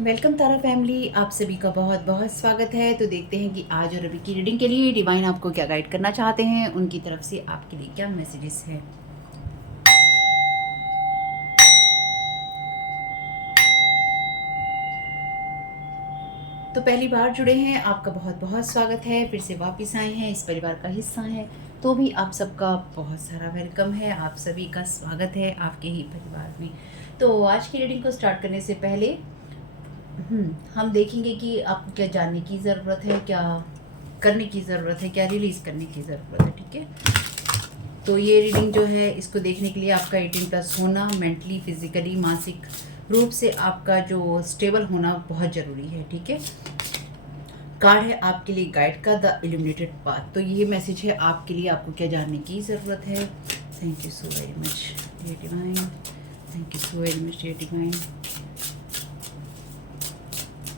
Welcome तारा family, आप सभी का बहुत बहुत स्वागत है। तो देखते हैं कि आज और अभी की रीडिंग के लिए डिवाइन आपको क्या गाइड करना चाहते हैं, उनकी तरफ से आपके लिए क्या मैसेजेस हैं। तो पहली बार जुड़े हैं, आपका बहुत बहुत स्वागत है। फिर से वापस आए हैं, इस परिवार का हिस्सा हैं, तो भी आप सबका बहुत सारा वेलकम है। आप सभी का स्वागत है आपके ही परिवार में। तो आज की रीडिंग को स्टार्ट करने से पहले हम देखेंगे कि आपको क्या जानने की ज़रूरत है, क्या करने की ज़रूरत है, क्या रिलीज़ करने की ज़रूरत है। ठीक है, तो ये रीडिंग जो है, इसको देखने के लिए आपका 18+ होना, मेंटली, फिजिकली, मानसिक रूप से आपका जो स्टेबल होना बहुत ज़रूरी है। ठीक है, कार्ड है आपके लिए गाइड का द इल्यूमिनेटेड पाथ। तो ये मैसेज है आपके लिए, आपको क्या जानने की ज़रूरत है। Thank you so very much dear divine, thank you so very much dear divine.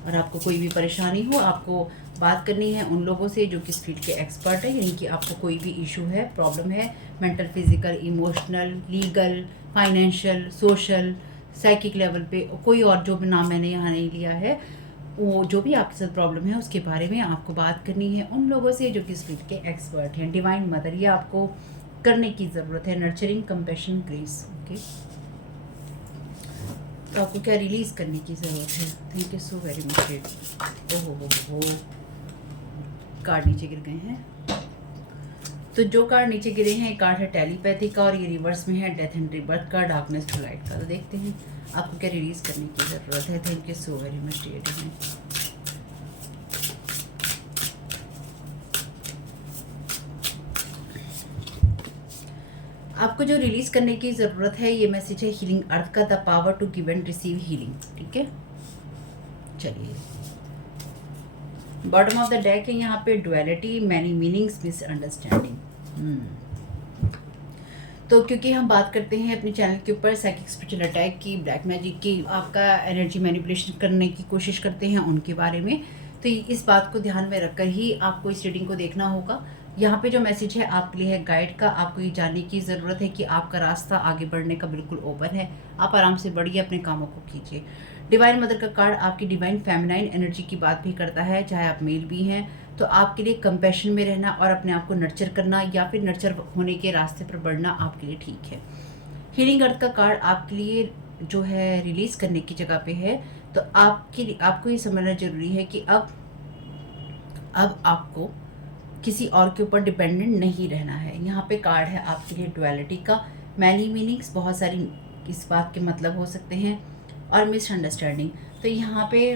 और आपको कोई भी परेशानी हो, आपको बात करनी है उन लोगों से जो कि इस फील्ड के एक्सपर्ट है, यानी कि आपको कोई भी इशू है, प्रॉब्लम है, mental, physical, emotional, legal, financial, social, psychic level पे, कोई और जो भी नाम मैंने यहाँ नहीं लिया है, वो जो भी आपके साथ प्रॉब्लम है उसके बारे में आपको बात करनी है उन लोगों से जो कि इस फील्ड के एक्सपर्ट हैं। डिवाइन मदर, ये आपको करने की ज़रूरत है। Nurturing, compassion, grace. ओके, तो आपको क्या रिलीज़ करने की ज़रूरत है। Thank you so very much. हो कार्ड नीचे गिर गए हैं। तो जो कार्ड नीचे गिरे हैं, कार्ड है टेलीपैथी का, और ये रिवर्स में है डेथ एंड रिबर्थ का, डार्कनेस टू लाइट का। तो देखते हैं आपको क्या रिलीज़ करने की ज़रूरत है। Thank you so very much dear divine. आपको जो रिलीज़ करने की ज़रूरत है, ये मैसेज है हीलिंग अर्थ का, the power to give and receive healing. ठीक है, चलिए, बॉटम ऑफ द डेक है यहाँ पे डुअलिटी, मैनी मीनिंग्स, मिसअंडरस्टैंडिंग। तो क्योंकि हम बात करते हैं अपने चैनल के ऊपर साइकिक स्पिरिचुअल अटैक की, ब्लैक मैजिक की, आपका एनर्जी मैनिपुलेशन करने की कोशिश करते हैं उनके बारे में, तो इस बात को ध्यान में रखकर ही आपको इस रीडिंग को देखना होगा। यहाँ पे जो मैसेज है आपके लिए है गाइड का। आपको ये जानने की ज़रूरत है कि आपका रास्ता आगे बढ़ने का बिल्कुल ओपन है। आप आराम से बढ़िए, अपने कामों को कीजिए। डिवाइन मदर का कार्ड आपकी डिवाइन फेमिनाइन एनर्जी की बात भी करता है, चाहे आप मेल भी हैं। तो आपके लिए कंपैशन में रहना और अपने आप को नर्चर करना या फिर नर्चर होने के रास्ते पर बढ़ना आपके लिए ठीक है। हीलिंग अर्थ का कार्ड आपके लिए जो है रिलीज़ करने की जगह पे है। तो आपको ये समझना ज़रूरी है कि अब आपको किसी और के ऊपर डिपेंडेंट नहीं रहना है। यहाँ पे कार्ड है आपके लिए डुअलिटी का, मैनी मीनिंग्स, बहुत सारी इस बात के मतलब हो सकते हैं, और मिसअंडरस्टैंडिंग। तो यहाँ पे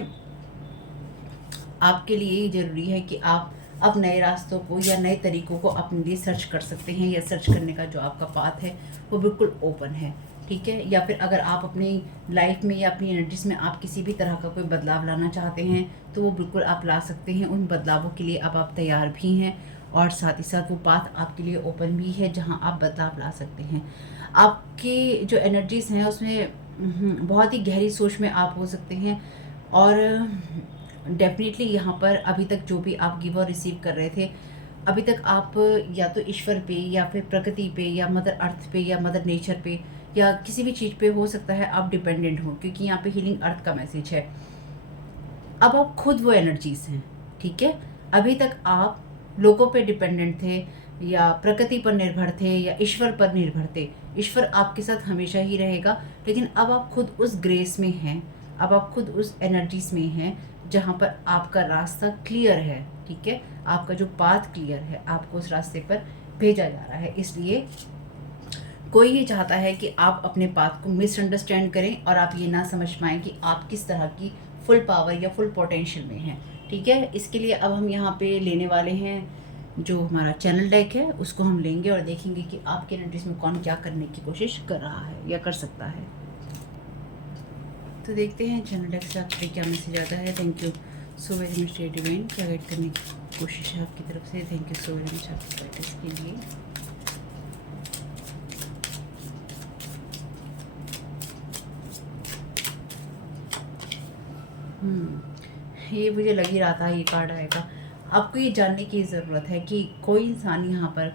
आपके लिए ये ज़रूरी है कि आप अब नए रास्तों को या नए तरीक़ों को अपने लिए सर्च कर सकते हैं, या सर्च करने का जो आपका पाथ है वो बिल्कुल ओपन है। ठीक है, या फिर अगर आप अपनी लाइफ में या अपनी एनर्जीज में आप किसी भी तरह का कोई बदलाव लाना चाहते हैं, तो वो बिल्कुल आप ला सकते हैं। उन बदलावों के लिए अब आप तैयार भी हैं, और साथ ही साथ वो पाथ आपके लिए ओपन भी है जहाँ आप बदलाव ला सकते हैं। आपकी जो एनर्जीज़ हैं उसमें बहुत ही गहरी सोच में आप हो सकते हैं, और डेफिनेटली यहाँ पर अभी तक जो भी आप गिव और रिसीव कर रहे थे, अभी तक आप या तो ईश्वर पे या फिर प्रकृति पे या मदर अर्थ पे या मदर नेचर पे या किसी भी चीज़ पे हो सकता है आप डिपेंडेंट हो, क्योंकि यहाँ पे हीलिंग अर्थ का मैसेज है। अब आप खुद वो एनर्जीज हैं। ठीक है, अभी तक आप लोगों पे डिपेंडेंट थे, या प्रकृति पर निर्भर थे, या ईश्वर पर निर्भर थे। ईश्वर आपके साथ हमेशा ही रहेगा, लेकिन अब आप खुद उस ग्रेस में हैं, अब आप खुद उस एनर्जीज में हैं जहाँ पर आपका रास्ता क्लियर है। ठीक है, आपका जो पाथ क्लियर है, आपको उस रास्ते पर भेजा जा रहा है। इसलिए कोई ये चाहता है कि आप अपने पाथ को मिसअंडरस्टैंड करें और आप ये ना समझ पाएँ कि आप किस तरह की फुल पावर या फुल पोटेंशियल में हैं। ठीक है, इसके लिए अब हम यहाँ पे लेने वाले हैं जो हमारा चैनल डेक है, उसको हम लेंगे और देखेंगे कि आपके एनर्जीज में कौन क्या करने की कोशिश कर रहा है या कर सकता है। तो देखते हैं चैनल डेक से आपके क्या मैसेज आता है। Thank you so very much dear divine, क्या गाइड करने की कोशिश है आपकी तरफ से। Thank you so very much आपकी गाइडेंस के लिए। ये मुझे लग ही रहा था ये कार्ड आएगा। आपको ये जानने की ज़रूरत है कि कोई इंसान यहाँ पर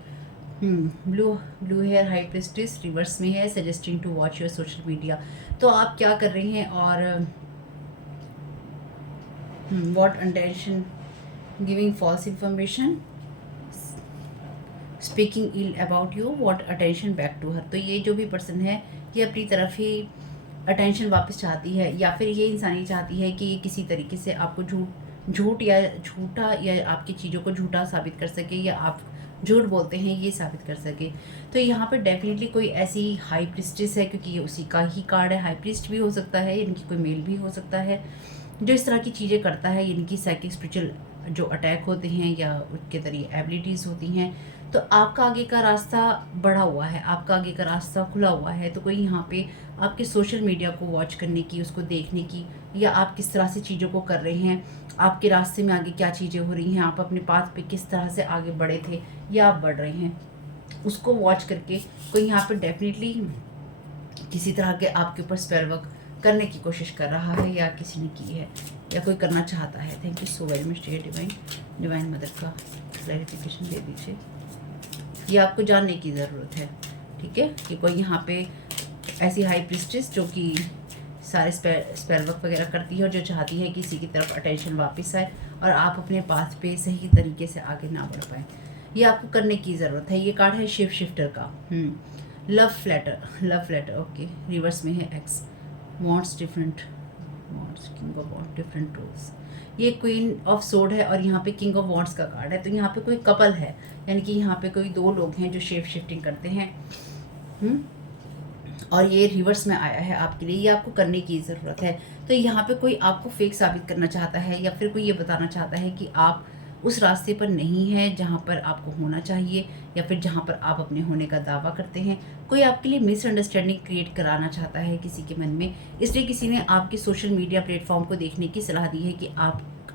blue hair high priestess reverse में है, suggesting to watch your social media. तो आप क्या कर रही हैं, और what attention, giving false information, speaking ill about you, what attention back to her. तो ये जो भी पर्सन है ये अपनी तरफ ही अटेंशन वापस चाहती है, या फिर ये इंसान ये चाहती है कि ये किसी तरीके से आपको झूठ या झूठा या आपकी चीज़ों को झूठा साबित कर सके, या आप झूठ बोलते हैं ये साबित कर सके। तो यहाँ पर डेफिनेटली कोई ऐसी हाई प्रिस्टेस है, क्योंकि ये उसी का ही कार्ड है। हाई प्रिस्ट भी हो सकता है, यानी कि कोई मेल भी हो सकता है जो इस तरह की चीज़ें करता है, यानी कि साइकिक स्पिरिचुअल जो अटैक होते हैं या उनके जरिए एबिलिटीज़ होती हैं। तो आपका आगे का रास्ता बढ़ा हुआ है, आपका आगे का रास्ता खुला हुआ है। तो कोई यहाँ पे आपके सोशल मीडिया को वॉच करने की, उसको देखने की, या आप किस तरह से चीज़ों को कर रहे हैं, आपके रास्ते में आगे क्या चीज़ें हो रही हैं, आप अपने पाथ पे किस तरह से आगे बढ़े थे या आप बढ़ रहे हैं, उसको वॉच करके कोई यहाँ पर डेफिनेटली किसी तरह के आपके ऊपर स्पेल वर्क करने की कोशिश कर रहा है, या किसी ने की है या कोई करना चाहता है। Thank you so very much divine, divine mother का क्लैरिफिकेशन दे दीजिए। ये आपको जानने की ज़रूरत है, ठीक है, कि कोई यहाँ पे ऐसी हाई प्रिस्टेस जो कि सारे स्पेल वर्क वगैरह करती है और जो चाहती है किसी की तरफ अटेंशन वापस आए और आप अपने पाथ पे सही तरीके से आगे ना बढ़ पाए। ये आपको करने की ज़रूरत है। ये कार्ड है शिव शिफ्टर का। लव लेटर ओके, रिवर्स में है ex, wants different, wants king of wants different roles. ये क्वीन ऑफ सोर्ड है और यहाँ पे किंग ऑफ वॉन्ट्स का कार्ड है। तो यहाँ पे कोई कपल है, यानी कि यहाँ पे कोई दो लोग हैं जो शेप शिफ्टिंग करते हैं। और ये रिवर्स में आया है आपके लिए, ये आपको करने की ज़रूरत है। तो यहाँ पे कोई आपको फेक साबित करना चाहता है, या फिर कोई ये बताना चाहता है कि आप उस रास्ते पर नहीं है जहाँ पर आपको होना चाहिए, या फिर जहाँ पर आप अपने होने का दावा करते हैं। कोई आपके लिए मिसअंडरस्टैंडिंग क्रिएट कराना चाहता है किसी के मन में, इसलिए किसी ने आपके सोशल मीडिया प्लेटफॉर्म को देखने की सलाह दी है कि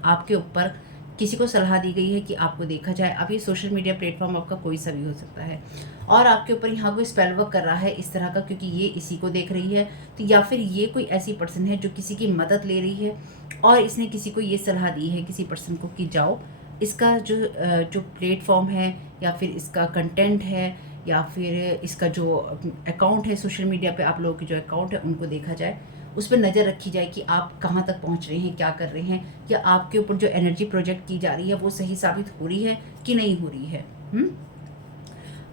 आपके ऊपर किसी को सलाह दी गई है कि आपको देखा जाए। अब ये सोशल मीडिया प्लेटफॉर्म आपका कोई सा भी हो सकता है, और आपके ऊपर यहाँ कोई स्पेल वर्क कर रहा है इस तरह का, क्योंकि ये इसी को देख रही है। तो या फिर ये कोई ऐसी पर्सन है जो किसी की मदद ले रही है, और इसने किसी को ये सलाह दी है किसी पर्सन को कि जाओ इसका जो प्लेटफॉर्म है, या फिर इसका कंटेंट है, या फिर इसका जो अकाउंट है सोशल मीडिया पे, आप लोगों के जो अकाउंट है उनको देखा जाए, उस पर नज़र रखी जाए कि आप कहाँ तक पहुँच रहे हैं, क्या कर रहे हैं, या आपके ऊपर जो एनर्जी प्रोजेक्ट की जा रही है वो सही साबित हो रही है कि नहीं हो रही है।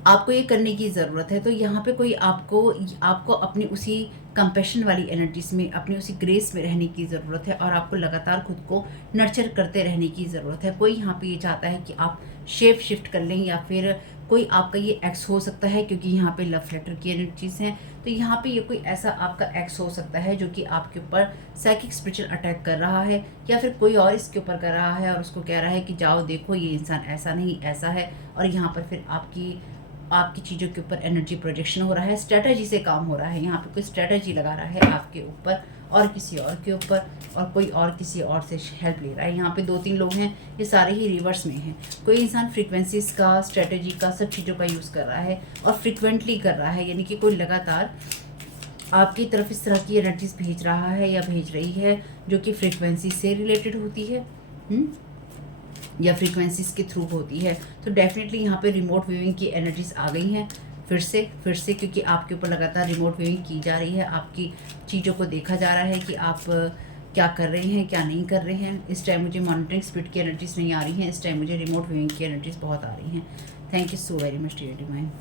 आपको ये करने की ज़रूरत है। तो यहाँ पे कोई आपको अपनी उसी कंपैशन वाली एनर्जीज में, अपनी उसी ग्रेस में रहने की ज़रूरत है, और आपको लगातार खुद को नर्चर करते रहने की ज़रूरत है। कोई यहाँ पे ये चाहता है कि आप शेप शिफ्ट कर लें, या फिर कोई आपका ये एक्स हो सकता है, क्योंकि यहाँ पे लव लेटर की एनर्जीज हैं। तो यहाँ पे ये कोई ऐसा आपका एक्स हो सकता है जो कि आपके ऊपर साइकिक स्पिरिचुअल अटैक कर रहा है, या फिर कोई और इसके ऊपर कर रहा है और उसको कह रहा है कि जाओ देखो ये इंसान ऐसा नहीं ऐसा है, और यहाँ पर फिर आपकी चीज़ों के ऊपर एनर्जी प्रोजेक्शन हो रहा है, स्ट्रेटजी से काम हो रहा है। यहाँ पे कोई स्ट्रेटजी लगा रहा है आपके ऊपर और किसी और के ऊपर, और कोई और किसी और से हेल्प ले रहा है। यहाँ पे 2-3 लोग हैं, ये सारे ही रिवर्स में हैं। कोई इंसान फ्रीक्वेंसीज का, स्ट्रेटजी का, सब चीज़ों का यूज़ कर रहा है और फ्रिक्वेंटली कर रहा है, यानी कि कोई लगातार आपकी तरफ इस तरह की एनर्जीज भेज रहा है या भेज रही है जो कि फ्रीक्वेंसी से रिलेटेड होती है, या फ्रीक्वेंसीज के थ्रू होती है। तो डेफिनेटली यहाँ पे रिमोट व्यूइंग की एनर्जीज आ गई हैं फिर से, क्योंकि आपके ऊपर लगातार रिमोट व्यूइंग की जा रही है, आपकी चीज़ों को देखा जा रहा है कि आप क्या कर रहे हैं, क्या नहीं कर रहे हैं। इस टाइम मुझे मॉनिटरिंग स्पिरिट की एनर्जीज नहीं आ रही हैं, इस टाइम मुझे रिमोट व्यूइंग की एनर्जीज बहुत आ रही हैं। Thank you so very much dear divine.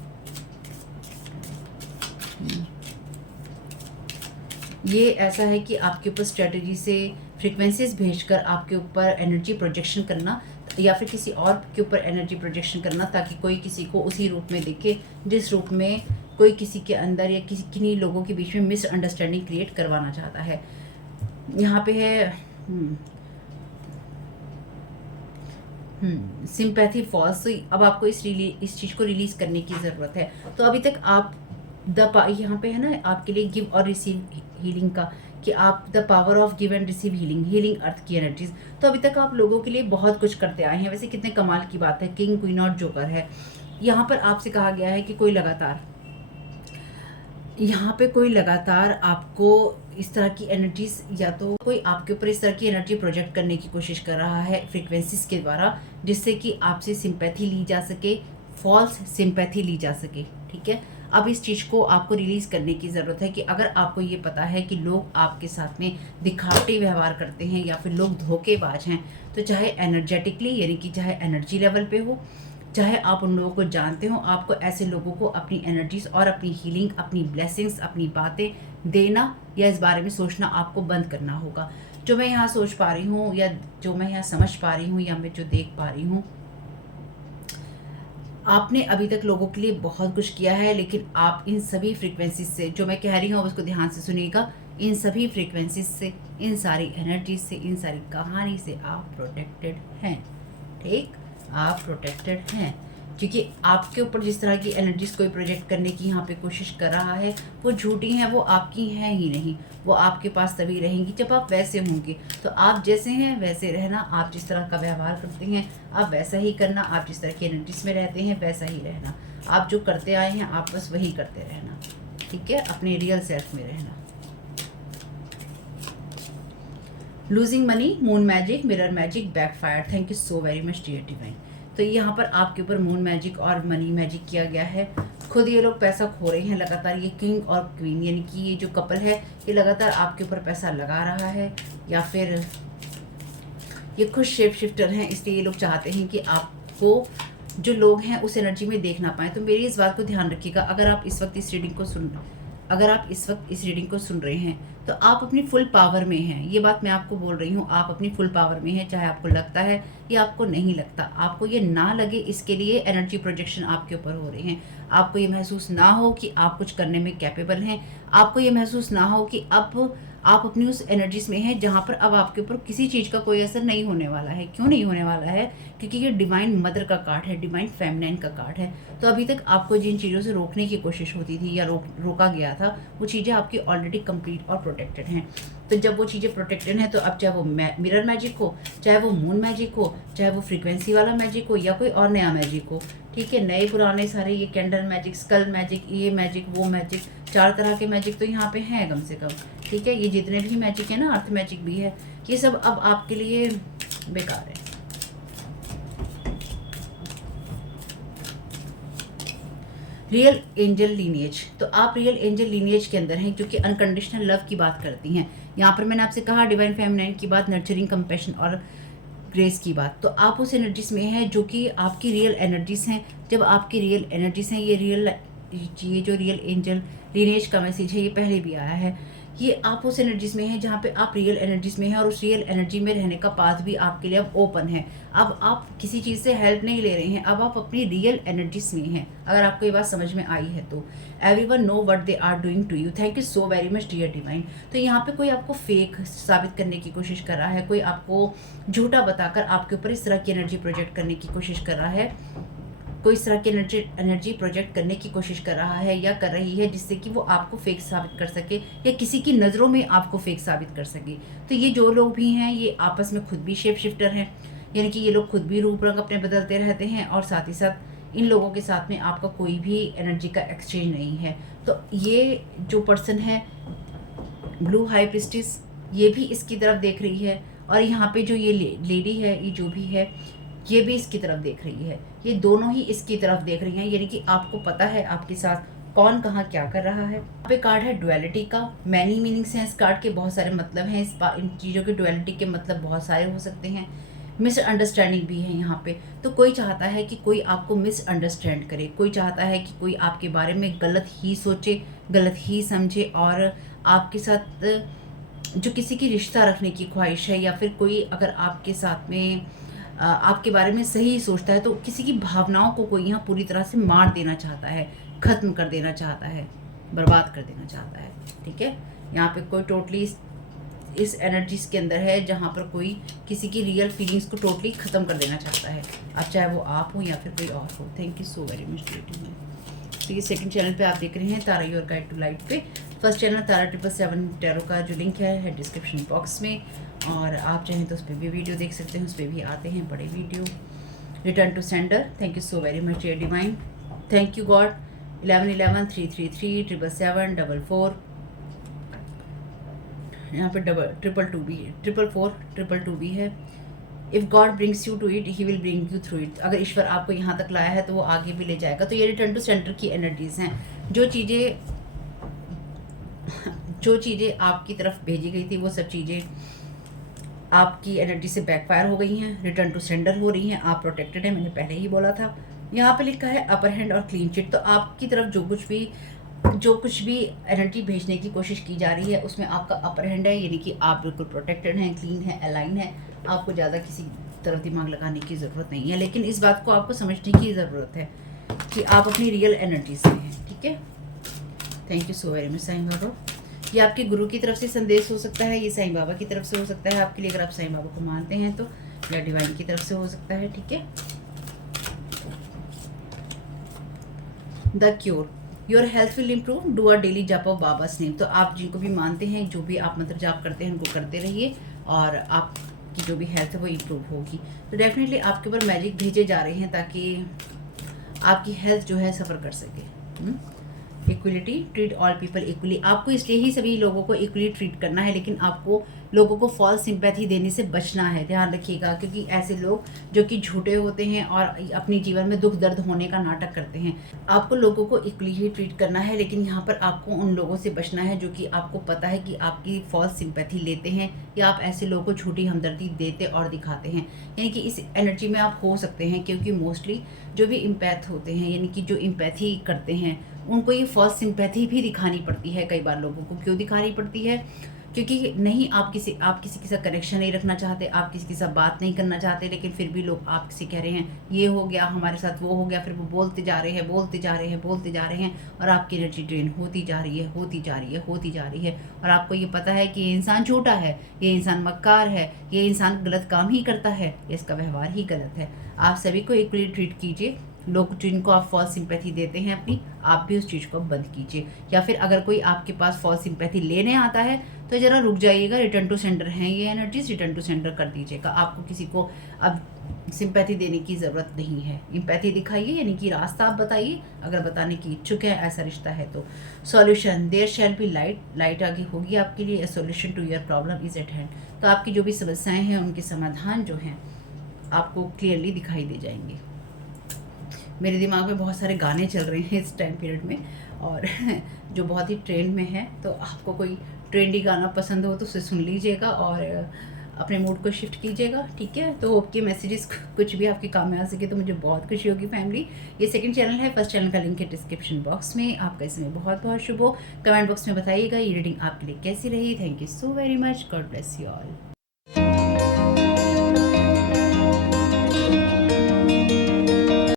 ये ऐसा है कि आपके ऊपर स्ट्रेटजी से फ्रीक्वेंसीज भेजकर आपके ऊपर एनर्जी प्रोजेक्शन करना, या फिर किसी और के ऊपर एनर्जी प्रोजेक्शन करना, ताकि कोई किसी को उसी रूप में देखे जिस रूप में कोई किसी के अंदर या किन्हीं लोगों के बीच में मिसअंडरस्टैंडिंग क्रिएट करवाना चाहता है। यहाँ पे है सिंपैथी फॉल्स। तो अब आपको इस चीज़ को रिलीज़ करने की ज़रूरत है। तो अभी तक आप यहाँ पे है ना आपके लिए गिव और रिसीव हीलिंग का, कि आप the power of give and receive healing earth की एनर्जीज। तो अभी तक आप लोगों के लिए बहुत कुछ करते आए हैं। वैसे कितने कमाल की बात है, किंग, क्वीन और जोकर है। यहाँ पर आपसे कहा गया है कि कोई लगातार आपको इस तरह की एनर्जीज, या तो कोई आपके ऊपर इस तरह की एनर्जी प्रोजेक्ट करने की कोशिश कर रहा है फ्रीक्वेंसीज के द्वारा, जिससे कि आपसे सिंपैथी ली जा सके, फॉल्स सिंपैथी ली जा सके। ठीक है, अब इस चीज़ को आपको रिलीज़ करने की ज़रूरत है कि अगर आपको ये पता है कि लोग आपके साथ में दिखावटी व्यवहार करते हैं या फिर लोग धोखेबाज हैं, तो चाहे एनर्जेटिकली यानी कि चाहे एनर्जी लेवल पे हो, चाहे आप उन लोगों को जानते हो, आपको ऐसे लोगों को अपनी एनर्जीज और अपनी हीलिंग, अपनी ब्लेसिंग्स, अपनी बातें देना या इस बारे में सोचना आपको बंद करना होगा। जो मैं यहाँ सोच पा रही हूँ या जो मैं यहाँ समझ पा रही हूँ या मैं जो देख पा रही हूँ, आपने अभी तक लोगों के लिए बहुत कुछ किया है, लेकिन आप इन सभी फ्रीक्वेंसीज से, जो मैं कह रही हूँ उसको ध्यान से सुनिएगा, इन सभी फ्रीक्वेंसीज से, इन सारी एनर्जी से, इन सारी कहानी से आप प्रोटेक्टेड हैं। ठीक, आप प्रोटेक्टेड हैं, क्योंकि आपके ऊपर जिस तरह की एनर्जीज कोई प्रोजेक्ट करने की यहाँ पे कोशिश कर रहा है वो झूठी हैं, वो आपकी हैं ही नहीं। वो आपके पास तभी रहेंगी जब आप वैसे होंगे। तो आप जैसे हैं वैसे रहना, आप जिस तरह का व्यवहार करते हैं आप वैसा ही करना, आप जिस तरह की एनर्जीज में रहते हैं वैसा ही रहना, आप जो करते आए हैं आप बस वही करते रहना। ठीक है, अपने रियल सेल्फ में रहना। Losing money, moon magic, mirror magic, backfire. Thank you so very much dear divine. तो यहाँ पर आपके ऊपर मून मैजिक और मनी मैजिक किया गया है। खुद ये लोग पैसा खो रहे हैं लगातार, ये किंग और क्वीन यानी कि ये जो कपल है ये लगातार आपके ऊपर पैसा लगा रहा है, या फिर ये खुद शेप शिफ्टर हैं, इसलिए ये लोग चाहते हैं कि आपको जो लोग हैं उस एनर्जी में देख ना पाए। तो मेरी इस बात को ध्यान रखिएगा, अगर आप इस वक्त इस रीडिंग को सुन रहे हैं तो आप अपनी फुल पावर में हैं। ये बात मैं आपको बोल रही हूँ, आप अपनी फुल पावर में हैं, चाहे आपको लगता है या आपको नहीं लगता। आपको ये ना लगे इसके लिए एनर्जी प्रोजेक्शन आपके ऊपर हो रहे हैं। आपको ये महसूस ना हो कि आप कुछ करने में कैपेबल हैं, आपको ये महसूस ना हो कि अब आप अपनी उस एनर्जीज में हैं जहाँ पर अब आपके ऊपर किसी चीज़ का कोई असर नहीं होने वाला है। क्यों नहीं होने वाला है? क्योंकि ये डिवाइन मदर का कार्ड है, डिवाइन फेमिनाइन का कार्ड है। तो अभी तक आपको जिन चीज़ों से रोकने की कोशिश होती थी या रोका गया था, वो चीज़ें आपकी ऑलरेडी कंप्लीट और प्रोटेक्टेड हैं। तो जब वो चीज़ें प्रोटेक्टेड हैं तो अब चाहे वो मिरर मैजिक हो, चाहे वो मून मैजिक हो, चाहे वो फ्रीक्वेंसी वाला मैजिक हो या कोई और नया मैजिक हो, ठीक है, नए पुराने सारे ये कैंडल मैजिक, स्कल मैजिक, ये मैजिक, वो मैजिक, 4 तरह के मैजिक तो यहाँ पे हैं कम से कम। ठीक है, ये जितने भी मैजिक है ना, अर्थ मैजिक भी है, ये सब अब आपके लिए बेकार है। रियल एंजल लीनिएज, तो आप रियल एंजल लीनिएज के अंदर हैं, क्योंकि अनकंडीशनल लव की बात करती हैं। यहाँ पर मैंने आपसे कहा डिवाइन फेमिनाइन की बात, नर्चरिंग, कंपैशन और ग्रेस की बात, तो आप उस एनर्जीज में हैं जो कि आपकी रियल एनर्जीज हैं। जब आपकी रियल एनर्जीज हैं, ये जो रियल एंजल लीनिएज का मैसेज है ये पहले भी आया है, ये आप उस एनर्जीज में हैं जहाँ पे आप रियल एनर्जीज में हैं, और उस रियल एनर्जी में रहने का पाथ भी आपके लिए अब ओपन है। अब आप किसी चीज़ से हेल्प नहीं ले रहे हैं, अब आप अपनी रियल एनर्जीज में हैं। अगर आपको ये बात समझ में आई है तो everyone know what they are doing to you. Thank you so very much dear divine. तो यहाँ पे कोई आपको फेक साबित करने की कोशिश कर रहा है, कोई आपको झूठा बताकर आपके ऊपर इस तरह की एनर्जी प्रोजेक्ट करने की कोशिश कर रहा है, कोई इस तरह की एनर्जी प्रोजेक्ट करने की कोशिश कर रहा है या कर रही है, जिससे कि वो आपको फेक साबित कर सके या किसी की नज़रों में आपको फेक साबित कर सके। तो ये जो लोग भी हैं ये आपस में खुद भी शेप शिफ्टर हैं, यानी कि ये लोग खुद भी रूप रंग अपने बदलते रहते हैं, और साथ ही साथ इन लोगों के साथ में आपका कोई भी एनर्जी का एक्सचेंज नहीं है। तो ये जो पर्सन है ब्लू हाई प्रिस्टिस, ये भी इसकी तरफ देख रही है, और यहाँ पे जो ये लेडी है, ये जो भी है, ये भी इसकी तरफ देख रही है। ये दोनों ही इसकी तरफ देख रही हैं, यानी कि आपको पता है आपके साथ कौन कहाँ क्या कर रहा है। यहाँ पे कार्ड है डुअलिटी का, मैनी मीनिंग्स हैं इस कार्ड के, बहुत सारे मतलब हैं इन चीज़ों के, डुअलिटी के मतलब बहुत सारे हो सकते हैं। मिसअंडरस्टैंडिंग भी है यहाँ पे। तो कोई चाहता है कि कोई आपको मिसअंडरस्टैंड करे, कोई चाहता है कि कोई आपके बारे में गलत ही सोचे, गलत ही समझे, और आपके साथ जो किसी की रिश्ता रखने की ख्वाहिश है, या फिर कोई अगर आपके साथ में आपके बारे में सही सोचता है तो किसी की भावनाओं को कोई यहाँ पूरी तरह से मार देना चाहता है, ख़त्म कर देना चाहता है, बर्बाद कर देना चाहता है। ठीक है, यहाँ पे कोई टोटली इस एनर्जीज के अंदर है जहाँ पर कोई किसी की रियल फीलिंग्स को टोटली ख़त्म कर देना चाहता है, अब चाहे वो आप हो या फिर कोई और हो। Thank you so very much dear. तो ये सेकंड चैनल पे आप देख रहे हैं Tara your guide to light पे। फर्स्ट चैनल तारा 777 टैरो का जो लिंक है डिस्क्रिप्शन बॉक्स में, और आप चाहें तो उस पर भी वीडियो देख सकते हैं, उस पर भी आते हैं बड़े video. Return to sender, thank you so very much dear divine. Thank you God. 1111 333 777 44, यहाँ पे 222 भी है, 444 भी है। If God brings you to it he will bring you through it. अगर ईश्वर आपको यहाँ तक लाया है तो वो आगे भी ले जाएगा। तो ये रिटर्न टू सेंटर की एनर्जीज हैं। जो चीज़ें आपकी तरफ भेजी गई थी वो सब चीज़ें आपकी एनर्जी से बैकफायर हो गई हैं, रिटर्न टू सेंडर हो रही हैं, आप प्रोटेक्टेड हैं, मैंने पहले ही बोला था। यहाँ पे लिखा है अपर हैंड और क्लीन चिट, तो आपकी तरफ जो कुछ भी एनर्जी भेजने की कोशिश की जा रही है उसमें आपका अपर हैंड है, यानी कि आप बिल्कुल प्रोटेक्टेड हैं, क्लीन है, अलाइन है, आपको ज़्यादा किसी तरफ दिमाग लगाने की ज़रूरत नहीं है। लेकिन इस बात को आपको समझने की ज़रूरत है कि आप अपनी रियल एनर्जी से हैं, ठीक है। Thank you so very much Sai Baba. ये आपके गुरु की तरफ से संदेश हो सकता है, ये साईं बाबा की तरफ से हो सकता है आपके लिए, अगर आप साईं बाबा को मानते हैं तो, या डिवाइन की तरफ से हो सकता है, ठीक है। The cure, your health will improve, do a daily जाप ऑफ बाबास नेम। तो आप जिनको भी मानते हैं, जो भी आप मंत्र जाप करते हैं उनको करते रहिए और आपकी जो भी हेल्थ है वो इम्प्रूव होगी। तो डेफिनेटली आपके ऊपर मैजिक भेजे जा रहे हैं ताकि आपकी हेल्थ जो है सफ़र कर सके। Equality, treat all people equally, आपको इसलिए ही सभी लोगों को इक्वली ट्रीट करना है, लेकिन आपको लोगों को फॉल्स सिंपैथी देने से बचना है, ध्यान रखिएगा। क्योंकि ऐसे लोग जो कि झूठे होते हैं और अपने जीवन में दुख दर्द होने का नाटक करते हैं। आपको लोगों को इक्वली ही ट्रीट करना है, लेकिन यहाँ पर आपको उन लोगों से बचना है जो कि आपको पता है कि आपकी फॉल्स सिंपैथी लेते हैं, या आप ऐसे लोगों को झूठी हमदर्दी देते और दिखाते हैं। यानी कि इस एनर्जी में आप हो सकते हैं, क्योंकि मोस्टली जो भी इम्पैथ होते हैं, यानी कि जो इम्पैथी करते हैं, उनको ये फॉल्स सिंपैथी भी दिखानी पड़ती है कई बार लोगों को। क्यों दिखानी पड़ती है? क्योंकि नहीं, आप किसी के साथ कनेक्शन नहीं रखना चाहते, आप किसी के साथ बात नहीं करना चाहते, लेकिन फिर भी लोग आपसे कह रहे हैं ये हो गया हमारे साथ, वो हो गया, फिर वो बोलते जा रहे हैं, बोलते जा रहे हैं, बोलते जा रहे हैं, और आपकी एनर्जी ड्रेन होती जा रही है, होती जा रही है, होती जा रही है। और आपको ये पता है कि ये इंसान झूठा है, ये इंसान मक्कार है, ये इंसान गलत काम ही करता है, इसका व्यवहार ही गलत है। आप सभी को इक्वली ट्रीट कीजिए। लोग जिनको आप फॉल्स सिंपैथी देते हैं अपनी, आप भी उस चीज़ को बंद कीजिए। या फिर अगर कोई आपके पास फॉल्स सिंपैथी लेने आता है तो ज़रा रुक जाइएगा, रिटर्न टू सेंडर हैं ये एनर्जीज, रिटर्न टू सेंडर कर दीजिएगा। आपको किसी को अब सिंपैथी देने की ज़रूरत नहीं है। एम्पैथी दिखाइए, यानी कि रास्ता आप बताइए, अगर बताने की इच्छुक है, ऐसा रिश्ता है तो। Solution, there shall be light, light आगे होगी आपके लिए। Solution to your problem is at hand, तो आपकी जो भी समस्याएं हैं उनके समाधान जो हैं आपको क्लियरली दिखाई दे जाएंगे। मेरे दिमाग में बहुत सारे गाने चल रहे हैं इस टाइम पीरियड में, और जो बहुत ही ट्रेंड में है, तो आपको कोई ट्रेंडी गाना पसंद हो तो उसे सुन लीजिएगा और अपने मूड को शिफ्ट कीजिएगा, ठीक है। तो होप के मैसेजेस कुछ भी आपके काम में आ सके तो मुझे बहुत खुशी होगी फैमिली। ये सेकंड चैनल है, फर्स्ट चैनल का लिंक है डिस्क्रिप्शन बॉक्स में। आपका इसमें बहुत बहुत शुभ हो। कमेंट बॉक्स में बताइएगा ये रीडिंग आपके लिए कैसी रही। Thank you so very much, God bless you all.